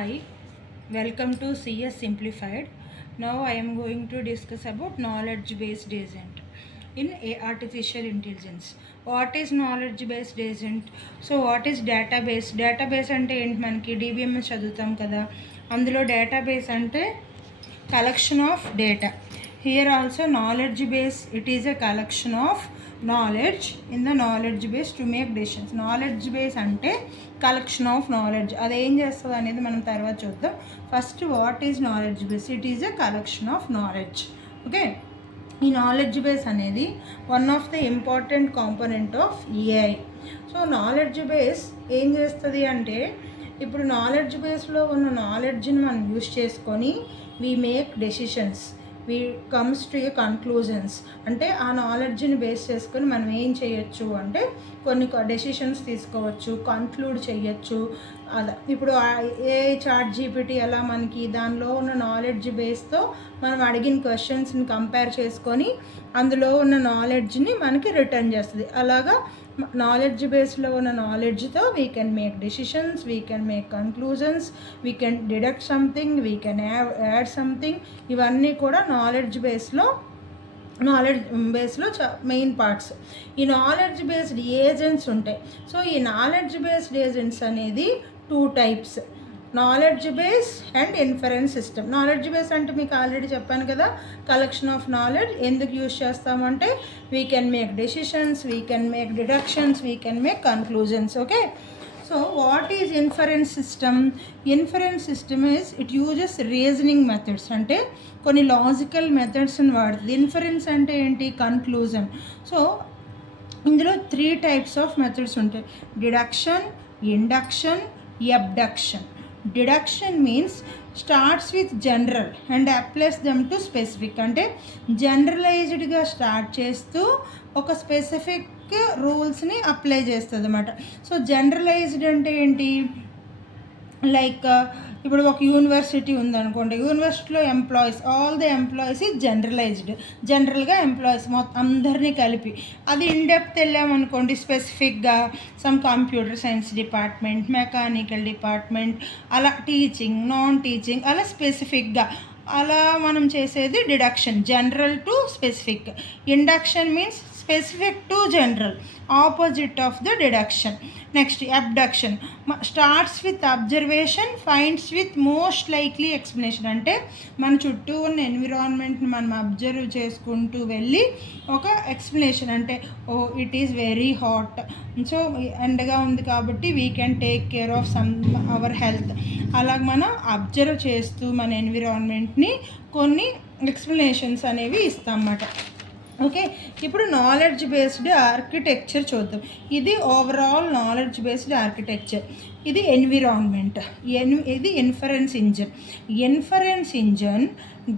Hi, welcome to CS Simplified. Now I am going to discuss about knowledge-based agent in artificial intelligence. What is knowledge-based agent? So what is database? Database అంటే ఏంటి, మనకి DBMS చదువుతాం కదా, అందులో database అంటే collection of data. Here also knowledge base, it is a collection of knowledge in the knowledge base to make decisions. Knowledge base అంటే collection of knowledge. అది ఏం చేస్తుంది అనేది మనం తర్వాత చూద్దాం. First what is knowledge base? It is a collection of knowledge. Okay, ఈ knowledge base అనేది one of the important component of AI. So knowledge base ఏం చేస్తుంది అంటే, ఇప్పుడు నాలెడ్జ్ బేస్లో ఉన్న నాలెడ్జ్ని మనం యూస్ చేసుకొని we make decisions, we comes to A conclusions. అంటే ఆ నాలెడ్జ్ని బేస్ చేసుకొని మనం ఏం చేయొచ్చు అంటే కొన్ని డెసిషన్స్ తీసుకోవచ్చు, కన్క్లూడ్ చేయొచ్చు. అలా ఇప్పుడు ఏ చాట్ జీపీటీ అలా మనకి దానిలో ఉన్న నాలెడ్జ్ బేస్తో మనం అడిగిన క్వశ్చన్స్ని కంపేర్ చేసుకొని అందులో ఉన్న నాలెడ్జ్ని మనకి రిటర్న్ చేస్తుంది. అలాగా నాలెడ్జ్ బేస్లో ఉన్న నాలెడ్జ్తో we can make decisions, we can make conclusions, we can deduct something, we can add something. ఇవన్నీ కూడా నాలెడ్జ్ బేస్లో మెయిన్ పార్ట్స్. ఈ నాలెడ్జ్ బేస్డ్ ఏజెంట్స్ ఉంటాయి. సో ఈ నాలెడ్జ్ బేస్డ్ ఏజెంట్స్ అనేది 2 types, knowledge base and inference system. Knowledge base అంటే మీకు already చెప్పాను కదా, కలెక్షన్ ఆఫ్ నాలెడ్జ్. ఎందుకు యూజ్ చేస్తామంటే we can make decisions, we can make deductions, we can make conclusions. Okay, so what is inference system? Inference system is it uses reasoning methods, అంటే కొన్ని logical మెథడ్స్ని వాడుతుంది. Inference అంటే ఏంటి? Conclusion. So ఇందులో 3 types of methods ఉంటాయి: deduction, induction, abduction. Deduction means starts with general and applies them to specific. అంటే జనరలైజ్డ్గా start చేస్తూ ఒక స్పెసిఫిక్ రూల్స్ని అప్లై చేస్తుంది అన్నమాట. సో జనరలైజ్డ్ అంటే ఏంటి? లైక్ ఇప్పుడు ఒక యూనివర్సిటీ ఉందనుకోండి, యూనివర్సిటీలో employees, all the employees is generalised, జనరల్గా ఎంప్లాయీస్ మొత్తం అందరినీ కలిపి. అది ఇన్డెప్త్ వెళ్ళామనుకోండి, స్పెసిఫిక్గా some computer science department, mechanical department, అలా టీచింగ్, నాన్ టీచింగ్, అలా స్పెసిఫిక్గా అలా మనం చేసేది deduction, general to specific. Induction means specific to general, opposite of the deduction. Next abduction starts with observation, finds with most likely explanation. అంటే మన చుట్టూ ఉన్న ఎన్విరాన్మెంట్ని మనం అబ్జర్వ్ చేసుకుంటూ వెళ్ళి ఒక ఎక్స్ప్లెనేషన్, అంటే oh it is very hot, so ఎండగా ఉంది కాబట్టి we can take care of our health. అలాగ మనం అబ్జర్వ్ చేస్తూ మన ఎన్విరాన్మెంట్ని కొన్ని ఎక్స్ప్లెనేషన్స్ అనేవి ఇస్తాం అన్నమాట. ఓకే, ఇప్పుడు నాలెడ్జ్ బేస్డ్ ఆర్కిటెక్చర్ చూద్దాం. ఇది ఓవరాల్ నాలెడ్జ్ బేస్డ్ ఆర్కిటెక్చర్. ఇది ఎన్విరాన్మెంట్, ఇది inference engine. Inference engine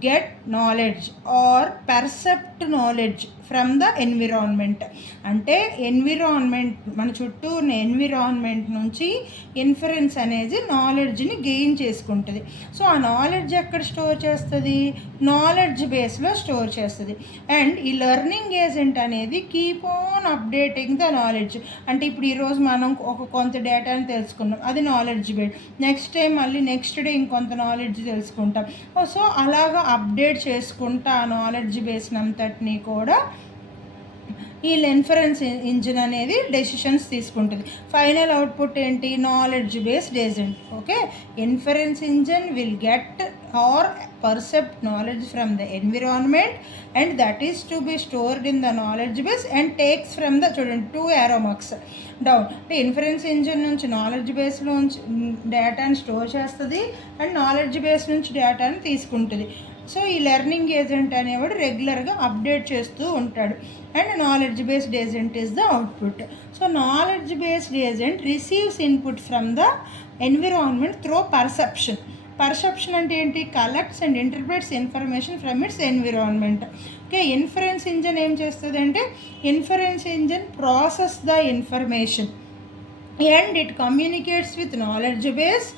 get knowledge or percept knowledge from the environment. అంటే ఎన్విరాన్మెంట్, మన చుట్టూ ఉన్న ఎన్విరాన్మెంట్ నుంచి ఇన్ఫరెన్స్ అనేది నాలెడ్జ్ని గెయిన్ చేసుకుంటుంది. సో ఆ నాలెడ్జ్ ఎక్కడ స్టోర్ చేస్తుంది? నాలెడ్జ్ బేస్లో స్టోర్ చేస్తుంది. అండ్ ఈ లెర్నింగ్ ఏజెంట్ అనేది keep on updating the knowledge. అంటే ఇప్పుడు ఈరోజు మనం కొంత డేటాని తెలుసుకున్నాం, అది నాలెడ్జ్ బేస్. నెక్స్ట్ టైం మళ్ళీ నెక్స్ట్ డే ఇంకొంత నాలెడ్జ్ తెలుసుకుంటాం. సో అలాగా అప్డేట్ చేసుకుంటా ఆ నాలెడ్జ్ బేస్ని అంతటినీ కూడా ఈ ఇన్ఫరెన్స్ ఇంజిన్ అనేది డెసిషన్స్ తీసుకుంటుంది. ఫైనల్ అవుట్పుట్ ఏంటి? Knowledge based agent. Okay, inference engine will get or percept knowledge from the environment and that is to be stored in the knowledge base and takes from the, చూడండి 2 arrow marks down. అంటే inference engine నుంచి knowledge బేస్లో డేటాని store చేస్తుంది and knowledge base నుంచి డేటాని తీసుకుంటుంది. So ఈ లెర్నింగ్ ఏజెంట్ అనేవాడు రెగ్యులర్గా అప్డేట్ చేస్తూ ఉంటాడు. And knowledge based agent is the output. So knowledge based agent receives input from the environment through perception. Perception అంటే ఏంటి? Collects and interprets information from it's environment. Okay, inference engine ఏం చేస్తుంది అంటే, inference engine process the information and it communicates with knowledge base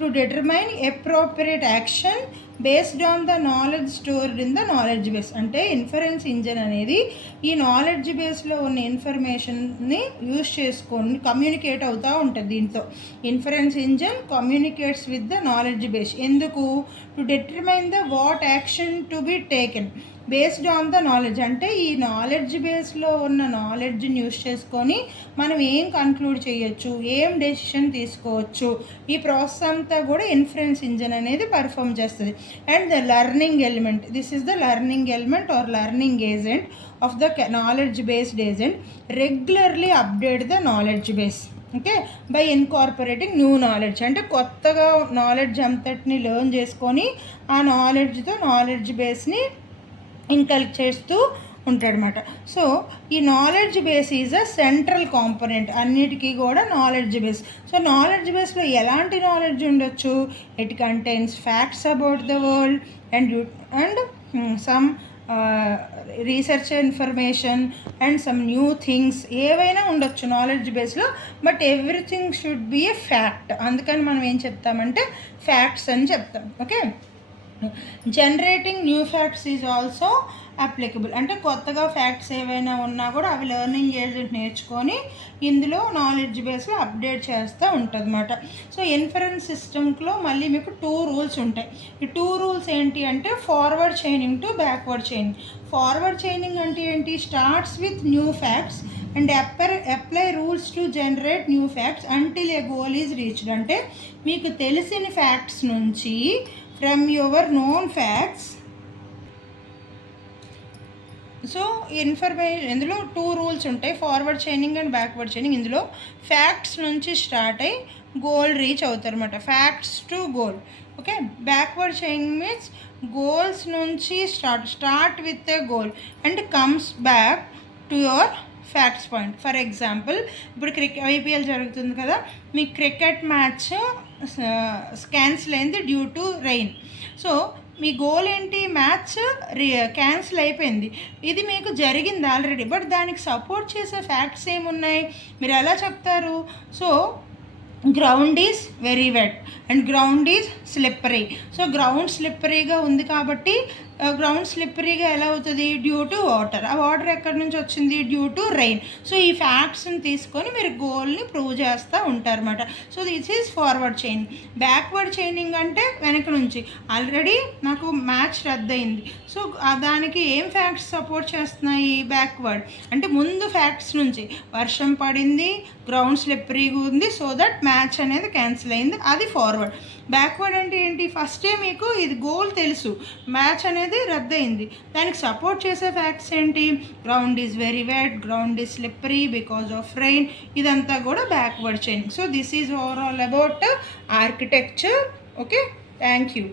to determine appropriate action based on the knowledge stored in the knowledge base. అంటే inference engine అనేది ఈ knowledge బేస్లో ఉన్న ఇన్ఫర్మేషన్ని use చేసుకొని కమ్యూనికేట్ అవుతూ ఉంటుంది. దీంతో inference engine communicates with the knowledge base. ఎందుకు? To determine the what action to be taken based on the knowledge. అంటే ఈ నాలెడ్జ్ బేస్లో ఉన్న నాలెడ్జ్ని యూస్ చేసుకొని మనం ఏం కన్క్లూడ్ చేయొచ్చు, ఏం డెసిషన్ తీసుకోవచ్చు, ఈ ప్రాసెస్ అంతా కూడా ఇన్ఫరెన్స్ ఇంజన్ అనేది పర్ఫామ్ చేస్తుంది. And the learning element, this is the learning element or learning agent of the knowledge based agent regularly update the knowledge base. Okay, by incorporating new knowledge. అంటే కొత్తగా knowledge అంతటిని learn చేసుకొని ఆ నాలెడ్జ్తో knowledge బేస్ని ఇన్కల్క్ చేస్తూ ఉంటాడనమాట. So ఈ knowledge base is a central component అన్నిటికీ కూడా నాలెడ్జ్ బేస్. సో నాలెడ్జ్ బేస్లో ఎలాంటి నాలెడ్జ్ ఉండొచ్చు? It contains facts about the world and some research information and some new things ఏవైనా ఉండొచ్చు నాలెడ్జ్ బేస్లో. But everything should be a fact. అందుకని మనం ఏం చెప్తామంటే ఫ్యాక్ట్స్ అని చెప్తాం. Okay, generating new facts is also applicable. అంటే కొత్తగా ఫ్యాక్ట్స్ ఏవైనా ఉన్నా కూడా అవి లెర్నింగ్ ఏజెంట్ నేర్చుకొని ఇందులో నాలెడ్జ్ బేస్లో అప్డేట్ చేస్తూ ఉంటుంది అన్నమాట. సో ఇన్ఫరెన్స్ సిస్టమ్లో మళ్ళీ మీకు 2 రూల్స్ ఉంటాయి. ఈ 2 రూల్స్ ఏంటి అంటే forward chaining to backward chaining. Forward chaining అంటే ఏంటి? Starts with new facts and apply rules to generate new facts until A goal is reached. అంటే మీకు తెలిసిన ఫ్యాక్ట్స్ నుంచి from your known facts. So ఇందులో 2 రూల్స్ ఉంటాయి, forward chaining and backward chaining. ఇందులో facts నుంచి స్టార్ట్ అయ్యి గోల్ రీచ్ అవుతారు అనమాట, facts to goal. Okay, backward chaining means goals నుంచి start with a goal and comes back to your facts point. For example ఇప్పుడు IPL జరుగుతుంది కదా, మీ క్రికెట్ మ్యాచ్ క్యాన్సిల్ అయింది డ్యూ టు రెయిన్. సో మీ goal ఏంటి? మ్యాచ్ క్యాన్సిల్ అయిపోయింది. ఇది మీకు జరిగింది ఆల్రెడీ, బట్ దానికి సపోర్ట్ చేసే ఫ్యాక్ట్స్ ఏమున్నాయి? మీరు ఎలా చెప్తారు? So ground is very wet and ground is slippery. So ground స్లిప్పరీగా ఉంది కాబట్టి గ్రౌండ్ స్లిప్పరీగా ఎలా అవుతుంది? Due to water. ఆ వాటర్ ఎక్కడి నుంచి వచ్చింది? Due to rain. సో ఈ ఫ్యాక్ట్స్ని తీసుకొని మీరు గోల్ని ప్రూవ్ చేస్తూ ఉంటారన్నమాట. So this is forward chaining. Backward chaining అంటే వెనక నుంచి ఆల్రెడీ నాకు మ్యాచ్ రద్దయింది. సో దానికి ఏం ఫ్యాక్ట్స్ సపోర్ట్ చేస్తున్నాయి? బ్యాక్వర్డ్ అంటే ముందు ఫ్యాక్ట్స్ నుంచి వర్షం పడింది, గ్రౌండ్ స్లిప్పరీగా ఉంది, సో దట్ మ్యాచ్ అనేది క్యాన్సిల్ అయింది, అది ఫార్వర్డ్. బ్యాక్వర్డ్ అంటే ఏంటి? ఫస్టే మీకు ఇది గోల్ తెలుసు, మ్యాచ్ అనేది రద్దయింది, దానికి సపోర్ట్ చేసే ఫ్యాక్ట్స్ ఏంటి? Ground is very wet, ground is slippery because of rain. ఇదంతా కూడా backward chaining. So this is overall about architecture. Okay, thank you.